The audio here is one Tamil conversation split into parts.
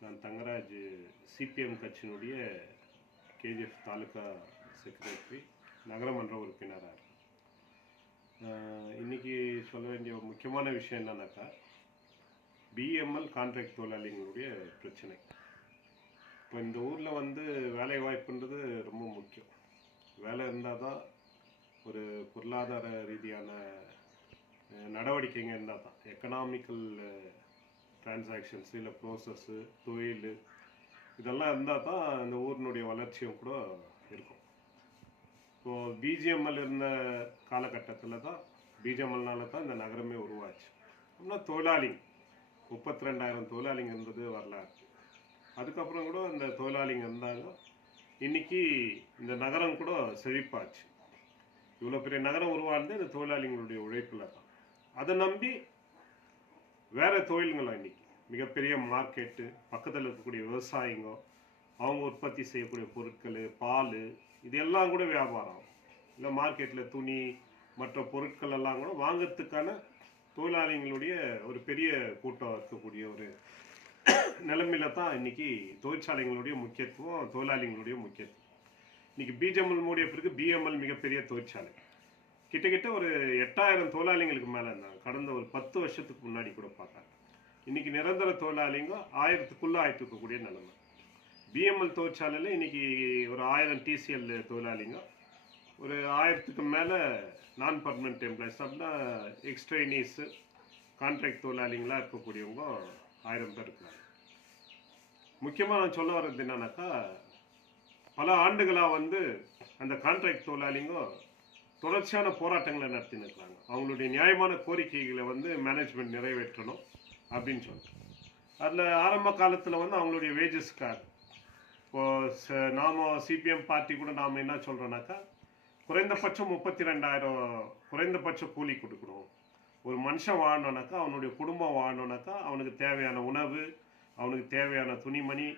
நான் தங்கராஜ் சிபிஎம் கட்சியினுடைய கேஜிஎஃப் தாலுகா செக்ரட்டரி நகரமன்ற உறுப்பினராக. இருக்கேன். இன்னைக்கு சொல்ல வேண்டிய ஒரு முக்கியமான விஷயம் என்னன்னாக்கா பிஎம்எல் கான்ட்ராக்ட் தொழிலாளிகளுடைய பிரச்சனை. இப்போ இந்த ஊரில் வந்து வேலை வாய்ப்புன்றது ரொம்ப முக்கியம். வேலை இருந்தால் தான் ஒரு பொருளாதார ரீதியான நடவடிக்கைங்க இருந்தால் தான். எக்கனாமிக்கல் டிரான்சாக்ஷன்ஸு இல்லை ப்ரோசஸ்ஸு தொழில் இதெல்லாம் இருந்தால் தான் இந்த ஊரினுடைய வளர்ச்சியும் கூட இருக்கும். இப்போது பிஜிஎம்எல் இருந்த காலகட்டத்தில் தான் பிஜிஎம்எல்னால தான் இந்த நகரமே உருவாச்சு. அப்படின்னா தொழிலாளி முப்பத்தி ரெண்டாயிரம் தொழிலாளிங்க இருந்தது வரலாறு. அதுக்கப்புறம் கூட இந்த தொழிலாளிங்க இருந்தாங்க. இன்னைக்கு இந்த நகரம் கூட செழிப்பாச்சு. இவ்வளோ பெரிய நகரம் உருவானது இந்த தொழிலாளிங்களுடைய உழைப்பில் தான். அதை நம்பி வேறு தொழில்களும் இன்றைக்கி மிகப்பெரிய மார்க்கெட்டு பக்கத்தில் இருக்கக்கூடிய விவசாயிங்க அவங்க உற்பத்தி செய்யக்கூடிய பொருட்கள் பால் இது எல்லாம் கூட வியாபாரம். இல்லை மார்க்கெட்டில் துணி மற்ற பொருட்கள் எல்லாம் கூட வாங்கிறதுக்கான தொழிலாளிகளுடைய ஒரு பெரிய கூட்டம் இருக்கக்கூடிய ஒரு நிலைமையில தான் இன்னைக்கு தொழிற்சாலைகளுடைய முக்கியத்துவம் தொழிலாளிகளுடைய முக்கியத்துவம். இன்னைக்கு பிஜிஎம்எல் மூடிய பிறகு பிஎம்எல் மிகப்பெரிய தொழிற்சாலை. கிட்டத்தட்ட ஒரு எட்டாயிரம் தொழிலாளிங்களுக்கு மேலே இருந்தாங்க. கடந்த ஒரு பத்து வருஷத்துக்கு முன்னாடி கூட பார்த்தாங்க. இன்னைக்கு நிரந்தர தொழிலாளிங்க ஆயிரத்துக்குள்ளே ஆயிட்டு இருக்கக்கூடிய நிலைமை. பிஎம்எல் தொழிற்சாலையில் இன்னைக்கு ஒரு ஆயிரம் டிசிஎல் தொழிலாளிங்க. ஒரு ஆயிரத்துக்கு மேலே நான் பர்மனெண்ட் எம்ப்ளாயிஸ் அப்படின்னா எக்ஸ்ட்ரைனீஸு கான்ட்ராக்ட் தொழிலாளிங்களாக இருக்கக்கூடியவங்க ஆயிரம் பேர் இருக்கிறாங்க. முக்கியமாக நான் சொல்ல வர்றது என்னன்னாக்கா பல ஆண்டுகளாக வந்து அந்த கான்ட்ராக்ட் தொழிலாளிங்க தொடர்ச்சியான போராட்டங்களை நடத்தின்னு இருக்காங்க அவங்களுடைய நியாயமான கோரிக்கைகளை வந்து மேனேஜ்மெண்ட் நிறைவேற்றணும் அப்படின்னு சொல்லிட்டு அதில் ஆரம்ப காலத்தில் வந்து அவங்களுடைய வேஜஸ்க்காக இப்போது ச- நாம சிபிஎம் பார்ட்டி கூட நாம் என்ன சொல்கிறோன்னாக்கா குறைந்தபட்சம் முப்பத்தி ரெண்டாயிரம் குறைந்தபட்ச கூலி கொடுக்கணும். ஒரு மனுஷன் வாழணுனாக்கா அவனுடைய குடும்பம் வாழணுனாக்கா அவனுக்கு தேவையான உணவு அவனுக்கு தேவையான துணிமணி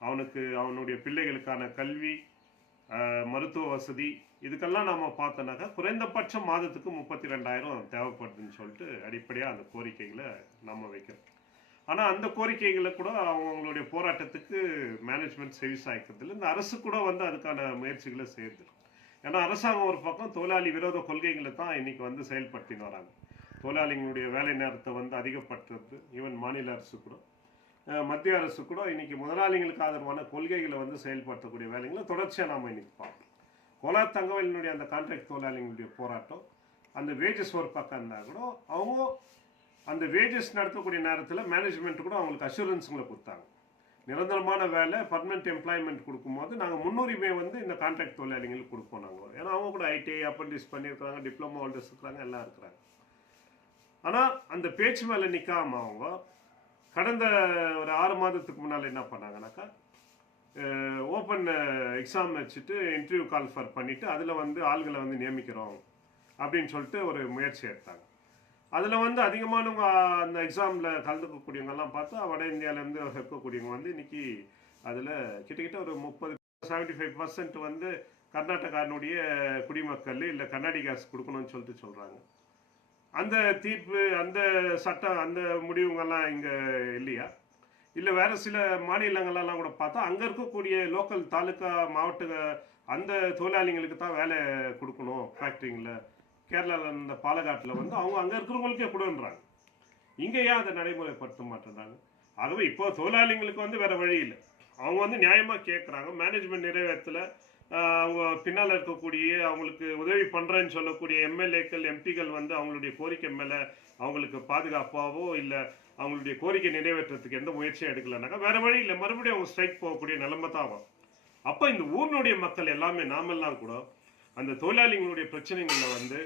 அவனுக்கு அவனுடைய பிள்ளைகளுக்கான கல்வி மருத்துவ வசதி இதுக்கெல்லாம் நாம் பார்த்தோன்னாக்கா குறைந்தபட்சம் மாதத்துக்கு முப்பத்தி ரெண்டாயிரம் தேவைப்படுதுன்னு சொல்லிட்டு அடிப்படையாக அந்த கோரிக்கைகளை நம்ம வைக்கிறோம். ஆனால் அந்த கோரிக்கைகளை கூட அவங்களுடைய போராட்டத்துக்கு மேனேஜ்மெண்ட் செவி ஆகிக்கிறதுல இந்த அரசு கூட வந்து அதுக்கான முயற்சிகளை செய்யுது ஏன்னா அரசாங்கம் ஒரு பக்கம் தொழிலாளி விரோத கொள்கைகளை தான் இன்றைக்கி வந்து செயல்படுத்தின்னு வராங்க. தொழிலாளிகளுடைய வேலை நேரத்தை வந்து அதிகப்படுத்துறது ஈவன் மாநில அரசு கூட. மத்திய அரசு கூட இன்றைக்கி முதலாளிகளுக்கு ஆதரவான கொள்கைகளை வந்து செயல்படுத்தக்கூடிய வேலைகளை தொடர்ச்சியாக நாம் இன்றைக்கி பார்ப்போம். கோலா தங்கவேலினுடைய அந்த கான்ட்ராக்ட் தொழிலாளிகளுடைய போராட்டம் அந்த வேஜஸ் ஒரு பக்கம் இருந்தால் கூட அவங்க அந்த வேஜஸ் நடத்தக்கூடிய நேரத்தில் மேனேஜ்மெண்ட் கூட அவங்களுக்கு அஷூரன்ஸுங்களை கொடுத்தாங்க. நிரந்தரமான வேலை பர்மனெண்ட் எம்ப்ளாய்மெண்ட் கொடுக்கும்போது நாங்கள் முன்னுரிமை வந்து இந்த கான்ட்ராக்ட் தொழிலாளிகளுக்கு கொடுப்போம் நாங்கள் ஏன்னா அவங்க கூட ஐடிஐ அப்ரண்டிஸ் பண்ணியிருக்கிறாங்க டிப்ளமோ ஹோல்டர்ஸ் இருக்கிறாங்க எல்லாம் இருக்கிறாங்க. ஆனால் அந்த பேச்சு மேலே நிற்காம அவங்க கடந்த ஒரு ஆறு மாதத்துக்கு முன்னால் என்ன பண்ணாங்கனாக்கா ஓப்பன் எக்ஸாம் வச்சுட்டு இன்டர்வியூ கால் ஃபார் பண்ணிவிட்டு அதில் வந்து ஆள்களை வந்து நியமிக்கிறோம் அப்படின்னு சொல்லிட்டு ஒரு முயற்சி எடுத்தாங்க. அதில் வந்து அதிகமானவங்க அந்த எக்ஸாமில் கலந்துக்கக்கூடியவங்கெல்லாம் பார்த்தா வட இந்தியாவிலேருந்து இருக்கக்கூடியவங்க வந்து இன்றைக்கி அதில் கிட்டத்தட்ட ஒரு முப்பது செவன்ட்டி ஃபைவ் பர்சன்ட் வந்து கர்நாடகானுடைய குடிமக்கள் இல்லை கர்நாடிகாஸ் கொடுக்கணும்னு சொல்லிட்டு சொல்கிறாங்க அந்த தீர்ப்பு அந்த சட்டம் அந்த முடிவுங்கெல்லாம் இங்கே இல்லையா? இல்லை வேறு சில மாநிலங்களெல்லாம் கூட பார்த்தா அங்கே இருக்கக்கூடிய லோக்கல் தாலுக்கா மாவட்ட அந்த தொழிலாளிங்களுக்கு தான் வேலை கொடுக்கணும் ஃபேக்ட்ரிங்கில் கேரளாவில் இருந்த பாலக்காட்டில் வந்து அவங்க அங்கே இருக்கிறவங்களுக்கே கொடுன்றாங்க. இங்கே ஏன் அதை நடைமுறைப்படுத்த மாட்டேறாங்க ஆகவே இப்போ தொழிலாளிங்களுக்கு வந்து வேறு வழி இல்லை. அவங்க வந்து நியாயமாக கேட்குறாங்க மேனேஜ்மெண்ட் நிறைவேற்றல. அவங்க பின்னால் இருக்கக்கூடிய அவங்களுக்கு உதவி பண்ணுறேன்னு சொல்லக்கூடிய எம்எல்ஏக்கள் எம்பிக்கள் வந்து அவங்களுடைய கோரிக்கை மேலே அவங்களுக்கு பாதுகாப்பாகவோ இல்லை அவங்களுடைய கோரிக்கை நிறைவேற்றுறதுக்கு எந்த முயற்சியும் எடுக்கலனாக்கா வேற வழி இல்லை. மறுபடியும் அவங்க ஸ்ட்ரைக் போகக்கூடிய நிலைமை தான் ஆகும் அப்போ இந்த ஊரினுடைய மக்கள் எல்லாமே நாமெல்லாம் கூட அந்த தொழிலாளிகளுடைய பிரச்சனைகளில் வந்து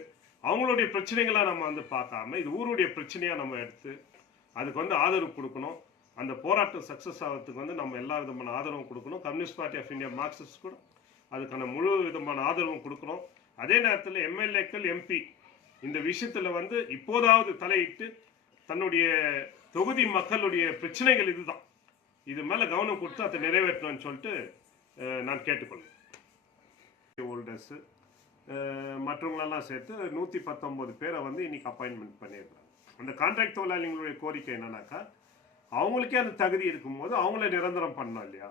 அவங்களுடைய பிரச்சனைகளாக நம்ம வந்து பார்க்காம இது ஊருடைய பிரச்சனையாக நம்ம எடுத்து அதுக்கு வந்து ஆதரவு கொடுக்கணும். அந்த போராட்டம் சக்ஸஸ் ஆகிறதுக்கு வந்து நம்ம எல்லா விதமான ஆதரவும் கொடுக்கணும். Communist party of India Marxist கூட அதுக்கான முழு விதமான ஆதரவும் கொடுக்கணும். அதே நேரத்தில் எம்எல்ஏக்கள் எம்பி இந்த விஷயத்தில் வந்து இப்போதாவது தலையிட்டு தன்னுடைய தொகுதி மக்களுடைய பிரச்சனைகள் இதுதான். இது மேலே கவனம் கொடுத்து அதை நிறைவேற்றணும்னு சொல்லிட்டு நான் கேட்டுக்கொள்கிறேன். ஹோல்டர்ஸு மற்றவங்களெல்லாம் சேர்த்து நூற்றி பத்தொம்போது பேரை வந்து இன்னைக்கு அப்பாயின்மெண்ட் பண்ணியிருக்கிறாங்க. அந்த கான்ட்ராக்ட் தொழிலாளிகளுடைய கோரிக்கை என்னன்னாக்கா அவங்களுக்கே அந்த தகுதி இருக்கும்போது அவங்கள நிரந்தரம் பண்ணோம் இல்லையா?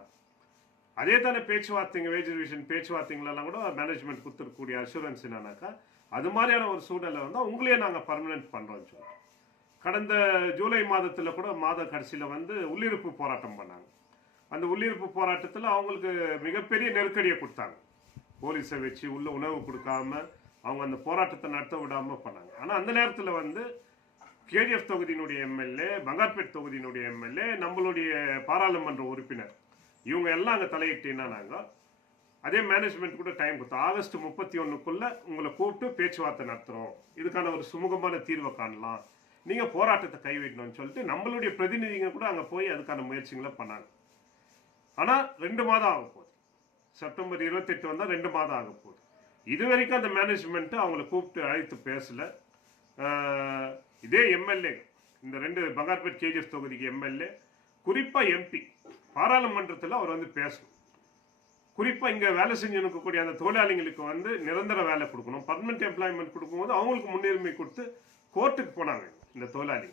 அதே தானே பேச்சுவார்த்தைங்க வேஜ் ரிவிஷன் பேச்சுவார்த்தைங்களெல்லாம் கூட மேனேஜ்மெண்ட் கொடுத்துருக்கக்கூடிய அஷூரன்ஸ் என்னன்னாக்கா அது மாதிரியான ஒரு சூழ்நிலை வந்து உங்களையே நாங்கள் பர்மனெண்ட் பண்ணுறோம்னு சொல்லுவோம் கடந்த ஜூலை மாதத்தில் கூட மாத கடைசியில் வந்து உள்ளிருப்பு போராட்டம் பண்ணாங்க. அந்த உள்ளிருப்பு போராட்டத்தில் அவங்களுக்கு மிகப்பெரிய நெருக்கடியை கொடுத்தாங்க. போலீஸை வச்சு உள்ள உணவு கொடுக்காம அவங்க அந்த போராட்டத்தை நடத்த விடாமல் பண்ணாங்க. ஆனால் அந்த நேரத்தில் வந்து கேடிஎஃப் தொகுதியினுடைய எம்எல்ஏ பங்கார்பேட் தொகுதியினுடைய எம்எல்ஏ நம்மளுடைய பாராளுமன்ற உறுப்பினர் இவங்க எல்லாம் அங்கே தலையிட்டீங்கன்னா நாங்கள் அதே மேனேஜ்மெண்ட் கூட டைம் கொடுத்தோம் ஆகஸ்ட் முப்பத்தி ஒன்றுக்குள்ளே உங்களை கூப்பிட்டு பேச்சுவார்த்தை நடத்துகிறோம் இதுக்கான ஒரு சுமூகமான தீர்வை காணலாம். நீங்கள் போராட்டத்தை கைவிடணும்னு சொல்லிட்டு நம்மளுடைய பிரதிநிதிங்க கூட அங்கே போய் அதுக்கான முயற்சிகளை பண்ணாங்க. ஆனால் ரெண்டு மாதம் ஆக போகுது. செப்டம்பர் இருபத்தெட்டு வந்தால் ரெண்டு மாதம் ஆக போகுது. இது வரைக்கும் அந்த மேனேஜ்மெண்ட்டு அவங்கள கூப்பிட்டு அழைத்து பேசலை. இதே எம்எல்ஏ இந்த ரெண்டு பங்கார்பேட் கேஜிஎஃப் தொகுதிக்கு எம்எல்ஏ குறிப்பாக எம்பி பாராளுமன்றத்தில் அவர் வந்து பேசணும். குறிப்பாக இங்கே வேலை செஞ்சு இருக்கக்கூடிய அந்த தொழிலாளிங்களுக்கு வந்து நிரந்தர வேலை கொடுக்கணும். பர்மனெண்ட் எம்ப்ளாய்மெண்ட் கொடுக்கும்போது அவங்களுக்கு முன்னுரிமை கொடுத்து கோர்ட்டுக்கு போனாங்க இந்த தொழிலாளி.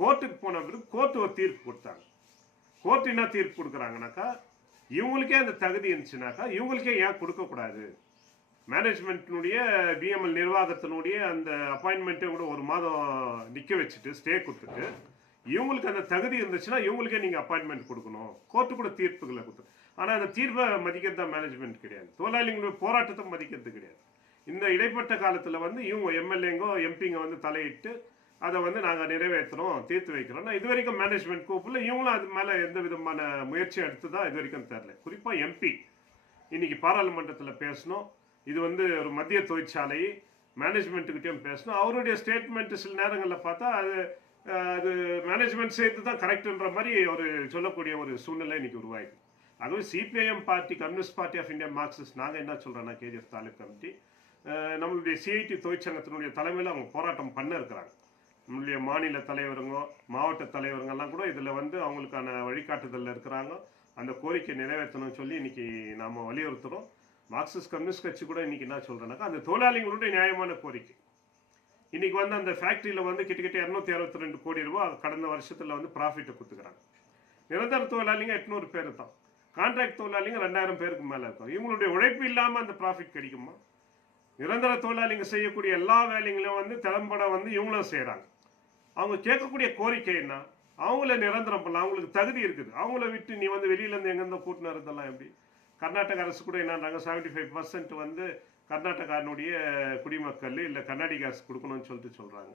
கோர்ட்டுக்கு போன பிறகு கோர்ட்டு ஒரு தீர்ப்பு கொடுத்தாங்க. கோர்ட்டு என்ன தீர்ப்பு கொடுக்குறாங்கனாக்கா இவங்களுக்கே அந்த தகுதி இருந்துச்சுனாக்கா இவங்களுக்கே ஏன் கொடுக்கக்கூடாது? மேனேஜ்மெண்ட்டினுடைய பிஎம்எல் நிர்வாகத்தினுடைய அந்த அப்பாயின்மெண்ட்டை கூட ஒரு மாதம் நிற்க வச்சுட்டு ஸ்டே கொடுத்துட்டு இவங்களுக்கு அந்த தகுதி இருந்துச்சுன்னா இவங்களுக்கே நீங்கள் அப்பாயின்மெண்ட் கொடுக்கணும். கோர்ட்டு கூட தீர்ப்புகளை கொடுத்து. ஆனால் அந்த தீர்ப்பை மதிக்கிறது தான் மேனேஜ்மெண்ட் கிடையாது. தொழிலாளிகளுடைய போராட்டத்தை மதிக்கிறது கிடையாது. இந்த இடைப்பட்ட காலத்தில் வந்து இவங்க எம்எல்ஏங்கோ எம்பிங்க வந்து தலையிட்டு அதை வந்து நாங்கள் நிறைவேற்றுறோம் தீர்த்து வைக்கிறோம் நான் இது வரைக்கும் மேனேஜ்மெண்ட் கூப்பில் இவங்களும் அது மேலே எந்த விதமான முயற்சி எடுத்து தான் இது வரைக்கும் தெரில குறிப்பாக எம்பி இன்னைக்கு பாராளுமன்றத்தில் பேசணும். இது வந்து ஒரு மத்திய தொழிற்சாலை மேனேஜ்மெண்ட்டுக்கிட்டையும் பேசணும். அவருடைய ஸ்டேட்மெண்ட் சில நேரங்களில் பார்த்தா அது அது மேனேஜ்மெண்ட் சேர்த்து தான் கரெக்டுன்ற மாதிரி ஒரு சொல்லக்கூடிய ஒரு சூழ்நிலை இன்னைக்கு உருவாயிருக்கு. அதுவும் CPIM party communist party of India Marxist நாங்கள் என்ன சொல்கிறோன்னா கேஜிஎஃப் தாலுக் கமிட்டி நம்மளுடைய சிஐடி தொழிற்சங்கத்தினுடைய தலைமையில் அவங்க போராட்டம் பண்ண இருக்கிறாங்க. நம்மளுடைய மாநில தலைவருங்க மாவட்ட தலைவருங்கெல்லாம் கூட இதில் வந்து அவங்களுக்கான வழிகாட்டுதலில் இருக்கிறாங்க. அந்த கோரிக்கை நிறைவேற்றணும்னு சொல்லி இன்னைக்கு நாம் வலியுறுத்துகிறோம் மார்க்சிஸ்ட் கம்யூனிஸ்ட் கட்சி கூட இன்னைக்கு என்ன சொல்கிறேன்னாக்கா அந்த தொழிலாளிகளுடைய நியாயமான கோரிக்கை. இன்றைக்கி வந்து அந்த ஃபேக்ட்ரியில் வந்து கிட்டத்தட்ட இரநூத்தி அறுபத்தி ரெண்டு கோடி ரூபாய் கடந்த வருஷத்தில் வந்து ப்ராஃபிட்டை கொடுத்துக்கிறாங்க. நிரந்தர தொழிலாளிங்க எட்நூறு பேர் தான். கான்ட்ராக்ட் தொழிலாளிங்க ரெண்டாயிரம் பேருக்கு மேலே இருக்கும் இவங்களுடைய உழைப்பு இல்லாமல் அந்த ப்ராஃபிட் கிடைக்குமா? நிரந்தர தொழிலாளிங்க செய்யக்கூடிய எல்லா வேலைகளையும் வந்து திறம்பட வந்து இவங்களும் செய்கிறாங்க அவங்க கேட்கக்கூடிய கோரிக்கை என்ன? அவங்கள நிரந்தரம் பண்ணலாம். அவங்களுக்கு தகுதி இருக்குது. அவங்கள விட்டு நீ வந்து வெளியிலேருந்து எங்கேருந்து கூட்டினு இருந்தெல்லாம் எப்படி? கர்நாடக அரசு கூட என்னன்றாங்க? செவன்டி ஃபைவ் பர்சன்ட் வந்து கர்நாடகானுடைய குடிமக்கள் இல்லை கர்நாடிக அரசு கொடுக்கணும்னு சொல்லிட்டு சொல்கிறாங்க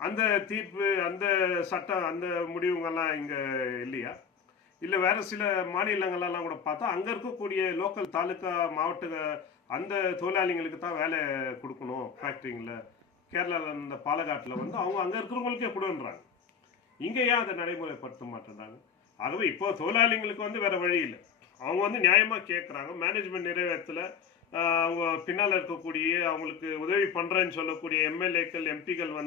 அந்த தீர்ப்பு அந்த சட்டம் அந்த முடிவுங்கெல்லாம் இங்கே இல்லையா? இல்லை வேறு சில மாநிலங்களெல்லாம் கூட பார்த்தா அங்கே இருக்கக்கூடிய லோக்கல் தாலுக்கா மாவட்ட அந்த தொழிலாளிங்களுக்கு தான் வேலை கொடுக்கணும் ஃபேக்ட்ரிங்களில் கேரளாவில் இருந்த பாலகாட்டில் வந்து அவங்க அங்கே இருக்கிறவங்களுக்கே கொடுன்றாங்க. இங்கே ஏன் அதை நடைமுறைப்படுத்த மாட்டேறாங்க ஆகவே இப்போ தொழிலாளிங்களுக்கு வந்து வேற வழி இல்லை. அவங்க வந்து நியாயமாக கேட்குறாங்க மேனேஜ்மெண்ட் நிறைவேற்றல அவங்க பின்னால் இருக்கக்கூடிய அவங்களுக்கு உதவி பண்ணுறேன்னு சொல்லக்கூடிய எம்எல்ஏக்கள் எம்பிக்கள் வந்து